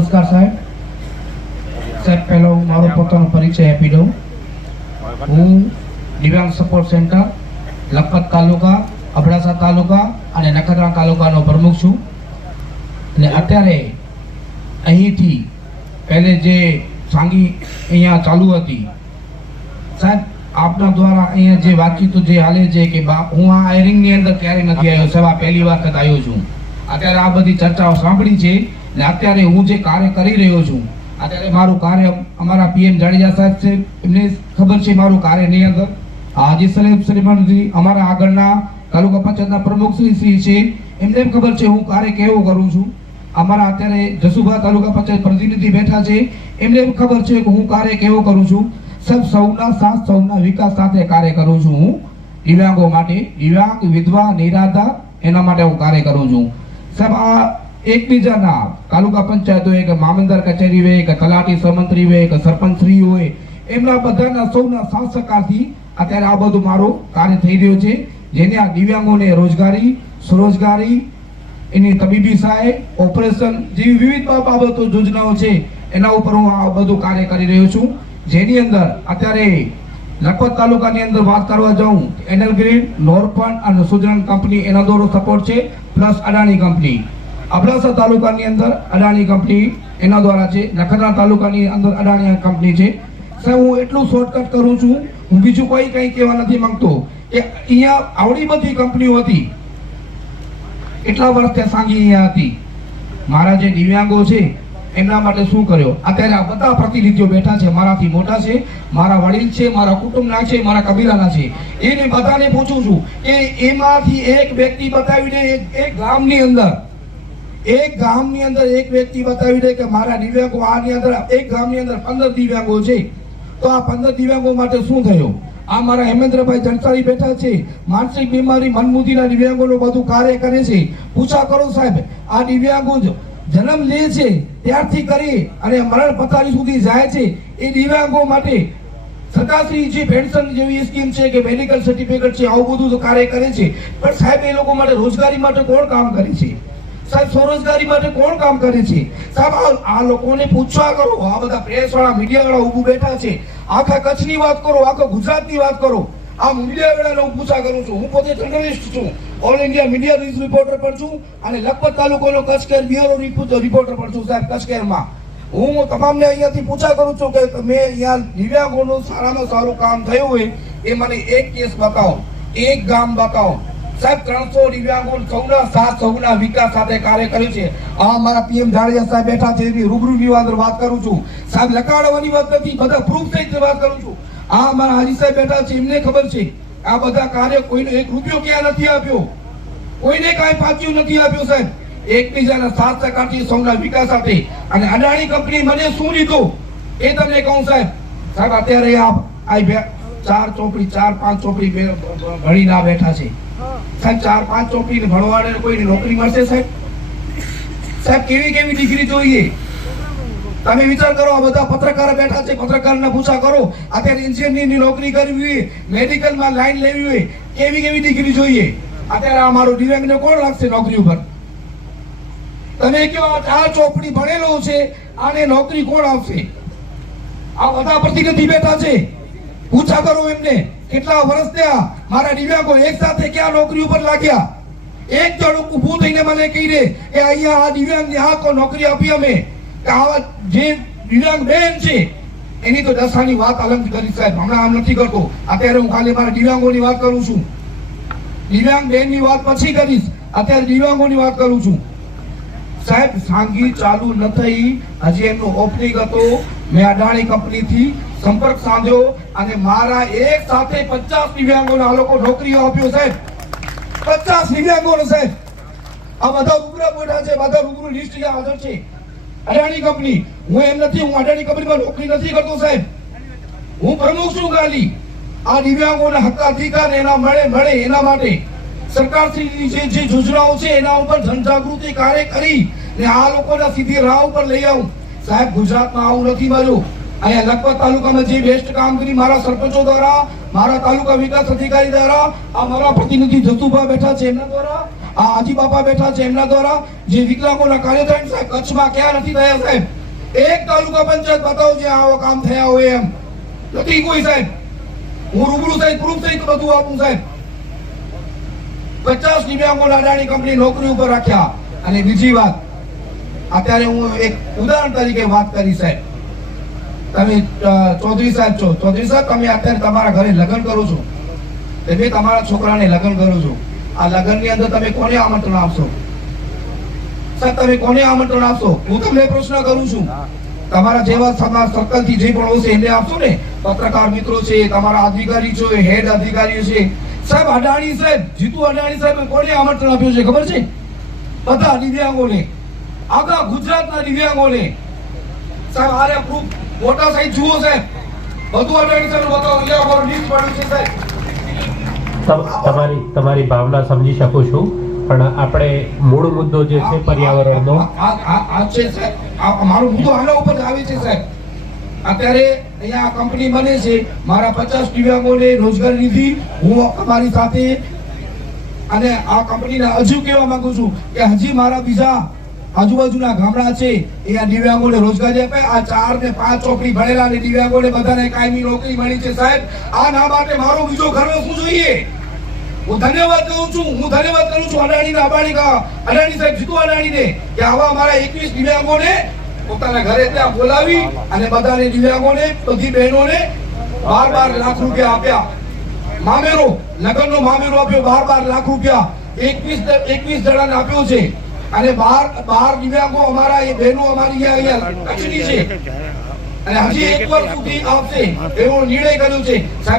નમસ્કાર સાહેબ. સાહેબ પહેલો હું મારો પોતાનો પરિચય આપી દઉં. હું દિવ્યાંગ સપોર્ટ સેન્ટર લખપત તાલુકા, અબડાસા તાલુકા અને નખત્રાણા તાલુકાનો પ્રમુખ છું. અને અત્યારે અહીંથી પહેલે જે સાંગી અહીંયા ચાલુ હતી સાહેબ, આપના દ્વારા અહીંયા જે વાતચીતો જે હાલે છે કે હું આ હાયરિંગની અંદર ક્યારેય નથી આવ્યો સાહેબ, આ પહેલી વખત આવ્યો છું. અત્યારે આ બધી ચર્ચાઓ સાંભળી છે ને અત્યારે હું જે કાર્ય કરી રહ્યો છું, અત્યારે મારું કાર્ય અમારા પીએમ જાડેજા સાહેબ છે, એમને ખબર છે મારું કાર્યની અંદર. હાજી સલેમ સલીમાનજી અમારા આગળના તાલુકા પંચાયતના પ્રમુખ શ્રી છે, એમને ખબર છે હું કાર્ય કેવું કરું છું. અમારા અત્યારે જસુભા તાલુકા પંચાયત પ્રતિનિધિ બેઠા છે, એમને ખબર છે કે હું કાર્ય કેવું કરું છું. સબ સૌના સાથ સૌના વિકાસ સાથે કાર્ય કરું છું. હું દિવ્યાંગો માટે, દિવ્યાંગ, વિધવા, નિરાધાર એના માટે હું કાર્ય કરું છું સાહેબ. આ એકબીજાના તાલુકા પંચાયત હોય કે મામલતદાર કચેરી હોય કે તલાટી સમંત્રી હોય કે સરપંચ શ્રી હોય, એમના બધાના સૌના સાથ સહકારથી અત્યારે આ બધું મારું કાર્ય થઈ રહ્યું છે. જેને આ દિવ્યાંગોને રોજગારી, સ્વરોજગારી, એની તબીબી સહાય, ઓપરેશન જેવી વિવિધ બાબતો યોજનાઓ છે, એના ઉપર હું આ બધું કાર્ય કરી રહ્યો છું. જેની અંદર અત્યારે લખપત તાલુકાની અંદર વાત કરવા જાઉં, એનએલ ગ્રીડ, નોરફંડ અને સુજલાન કંપની એના દ્વારા સપોર્ટ છે, પ્લસ અડાણી કંપની. અબડાસા તાલુકાની અંદર અડાણી કંપની એના દ્વારા છે. નખત્રાણા તાલુકાની અંદર અડાણી કંપની છે. સાહેબ હું એટલું શોર્ટકટ કરું છું, હું બીજું કોઈ કંઈ કહેવા નથી માંગતો કે અહીંયા આવડી બધી કંપનીઓ હતી, એટલા વર્ષ ત્યાં સાંગી અહીંયા હતી. મારા જે દિવ્યાંગો છે એમના માટે શું કર્યો, અત્યારે આ બધા પ્રતિનિધિઓ બેઠા છે, મારાથી મોટા છે, મારા વડીલ છે, મારા કુટુંબના છે, મારા કબીલાના છે. એને બધાને પૂછું છું કે એમાંથી એક વ્યક્તિ બતાવીને એક ગામની અંદર એક વ્યક્તિ બતાવી દે કે મારા દિવ્યાંગો આની અંદર એક ગામની અંદર 15 દિવ્યાંગો છે, તો આ 15 દિવ્યાંગો માટે શું થયું. આ મારા હેમેન્દ્રભાઈ જણસારી બેઠા છે, માનસિક બીમારી, મનમુદીના દિવ્યાંગોનું બધું કાર્ય કરે છે. પૂછા કરો સાહેબ, આ દિવ્યાંગો જન્મ લે છે ત્યારથી કરી અને મરણ પથારી સુધી જાય છે, એ દિવ્યાંગો માટે સરકારશ્રી જે પેન્શન જેવી સ્કીમ છે કે મેડિકલ સર્ટિફિકેટ છે, આવું બધું કાર્ય કરે છે. પણ સાહેબ એ લોકો માટે રોજગારી માટે કોણ કામ કરે છે સાહેબ? સ્વરોજગારી માટે કોણ કામ કરે છે સાહેબ? આ લોકોને પૂછવા કરો. આ બધા પ્રેસ વાળા, મીડિયા વાળા ઉભું બેઠા છે, આખા કચ્છની વાત કરો, આખા ગુજરાતની વાત કરો. આ મીડિયા વાળાને હું પૂછા કરું છું. હું પોતે જર્નલિસ્ટ છું, all India media news reporter પણ છું અને લખપત તાલુકાનો કચ્છ કેર બ્યુરો રિપોર્ટર પણ છું સાહેબ. કચ્છ કેરમાં હું તમામને અહીંયાથી પૂછા કરું છું કે તમે અહીંયા દિવ્યાંગોનું સારામાં સારું કામ થયું હોય એ મને એક કેસ બતાવો, એક ગામ બતાવો સાહેબ. 300 દિવ્યાંગો સૌના સાથ સૌના વિકાસ સાથે કાર્ય કર્યું છે. આ મારા પીએમ જાડેજા સાહેબ બેઠા છે, એની રૂબરૂની અંદર વાત કરું છું સાહેબ. લખાડવાની વાત નથી, બધા પ્રૂફ સહિત વાત કરું છું. આ મારા હાજી સાહેબ બેઠા છે, એમને ખબર છે આ બધા કાર્ય કોઈને 1 રૂપિયો ક્યાં નથી આપ્યો, કોઈને કાંઈ પાછું નથી આપ્યું સાહેબ. એકબીજાના સાથ સહકારથી સૌના વિકાસ સાથે. અને અડાણી કંપની મને શું લીધું એ તમને કહું સાહેબ. સાહેબ અત્યારે આ 4 ચોપડી 4-5 ચોપડી ભણીને બેઠા છે સાહેબ. 4-5 ચોપડી ભણવાને કોઈને નોકરી મળશે સાહેબ? સાહેબ કેવી કેવી ડિગ્રી જોઈએ તમે વિચાર કરો. આ બધા પત્રકાર બેઠા છે, પત્રકારના પૂછા કરો. અત્યારે એન્જિનિયરની નોકરી કરવી હોય, મેડિકલમાં લાઈન લેવી હોય, કેવી કેવી ડિગ્રી જોઈએ? અત્યારે આ મારો દિવ્યાંગને કોણ રાખશે નોકરી ઉપર? તમે કહો આ ચોપડી ભણેલો છે, આને નોકરી કોણ આપશે? આ બધા પ્રતિનિધિ બેઠા છે, પૂછા કરો એમને કેટલા વર્ષ થયા મારા દિવ્યાંગો એક સાથે ક્યાં નોકરી ઉપર લાગ્યા? એક જણ ઊભું થઈને મને કહી દે કે અહીંયા આ દિવ્યાંગને આ નોકરી આપી અમે. આવા જે દિવ્યાંગ બેન છે એની તો દશાની વાત અલગ કરી સાહેબ. હમણાં આમ નથી કરતો, અત્યારે હું ખાલી મારા દિવ્યાંગોની વાત કરું છું. દિવ્યાંગ બેનની વાત પછી કરીશ, અત્યારે દિવ્યાંગોની વાત કરું છું સાહેબ. સાંગી ચાલુ ન થઈ, હજી એમનું ઓપનિંગ હતું. મેં અડાણી કંપનીથી સંપર્ક સાધ્યો અને મારા એક સાથે 50 દિવ્યાંગોને આ લોકો નોકરીઓ આપ્યો સાહેબ. 50 દિવ્યાંગોને સાહેબ. આ બધા રૂબરૂ બેઠા છે, બધા રૂબરૂ લિસ્ટ હાજર છે. અડાણી કંપની, હું એમ નથી, હું અડાણી કંપનીમાં નોકરી નથી કરતો સાહેબ. હું પ્રમુખ છું ખાલી. આ દિવ્યાંગોના હક અધિકાર એના મળે એના માટે સરકારશ્રીની જે યોજનાઓ છે એના ઉપર જનજાગૃતિ કાર્ય કરી ને આ લોકોના સીધી રાહ ઉપર લઈ આવું સાહેબ. ગુજરાતમાં આવું નથી બન્યું. અહીંયા લખપત તાલુકામાં જે બેસ્ટ કામગીરી મારા સરપંચો દ્વારા, મારા તાલુકા વિકાસ અધિકારી દ્વારા, આ મારા પ્રતિનિધિ જતુભા બેઠા છે એમના દ્વારા, આ હાજી બાપા બેઠા છે એમના દ્વારા જે વિકલાંગોના કાર્યક્રમ સાહેબ કચ્છમાં ક્યાં નથી થયા સાહેબ? એક તાલુકા પંચાયત બતાવો જે આવા કામ થયા હોય એમ નથી કોઈ સાહેબ. હું રૂબરૂ સાહેબ પ્રૂફ સહિત બધું આપું સાહેબ. 50 દિવ્યાંગોને અદાણી કંપની નોકરી ઉપર રાખ્યા. અને બીજી વાત, અત્યારે હું એક ઉદાહરણ તરીકે વાત કરી સાહેબ. તમે ચૌધરી સાહેબ છો, ચૌધરી સાહેબ તમે અત્યારે તમારા ઘરે લગ્ન કરો છો, તમે તમારા છોકરાને લગ્ન કરો છો, આ લગ્નની અંદર તમે કોને આમંત્રણ આપશો સાહેબ? તમે કોને આમંત્રણ આપશો? હું તમને પ્રશ્ન કરું છું. તમારા જેવા સમાજ સર્કલ થી જે પણ હશે એને આપશો ને? પત્રકાર મિત્રો છે, તમારા અધિકારી છે, હેડ અધિકારીઓ છે સાહેબ. અદાણી સાહેબ, જીતુ અદાણી સાહેબ કોને આમંત્રણ આપ્યું છે ખબર છે? બધા દિવ્યાંગોને, આખા ગુજરાતના દિવ્યાંગોને સાહેબ. આરે પ્રૂફ મોટા સાહેબ જુઓ સાહેબ, બધું અદાણી સાહેબ બતાવો. અહીંયા અમારું લિસ્ટ પડ્યું છે સાહેબ. તમારી ભાવના સમજી શકું છું, પણ આપણે મૂળ મુદ્દો જે છે પર્યાવરણનો આ છે સાહેબ. મારો મુદ્દો આના ઉપર જ આવે છે સાહેબ. અત્યારે અહીંયા કંપની બને છે, મારા 50 દિવ્યાંગોને રોજગાર નીતિ હું અમારી સાથે, અને આ કંપનીને હજુ કહેવા માંગુ છું કે હજી મારા બીજા આજુબાજુના ગામડા છે એ આ દિવ્યાંગોને રોજગારી આપે. આ 4 ને 5 ચોપડી ભણેલા ને દિવ્યાંગોને બધાને કાયમી નોકરી મળી છે સાહેબ. આ ના માટે મારો બીજો ગર્વ શું જોઈએ? હું ધન્યવાદ કરું છું અદાણી સાહેબ, જીતુ અદાણીને, કે આવા અમારા 21 દિવ્યાંગોને પોતાના ઘરે ત્યાં બોલાવી અને બધાને દિવ્યાંગોને, બધી બહેનોને 12 લાખ રૂપિયા આપ્યા. મામેરો, લગ્નનો મામેરો આપ્યો 12 લાખ રૂપિયા 21 જણાને આપ્યો છે. અને 12 દિવ્યાંગો અમારા એ બહેનો અમારી અહીંયા કચ્છની છે અને હજી 1 વર્ષ સુધી આવશે એવો નિર્ણય કર્યો છે સાહેબ.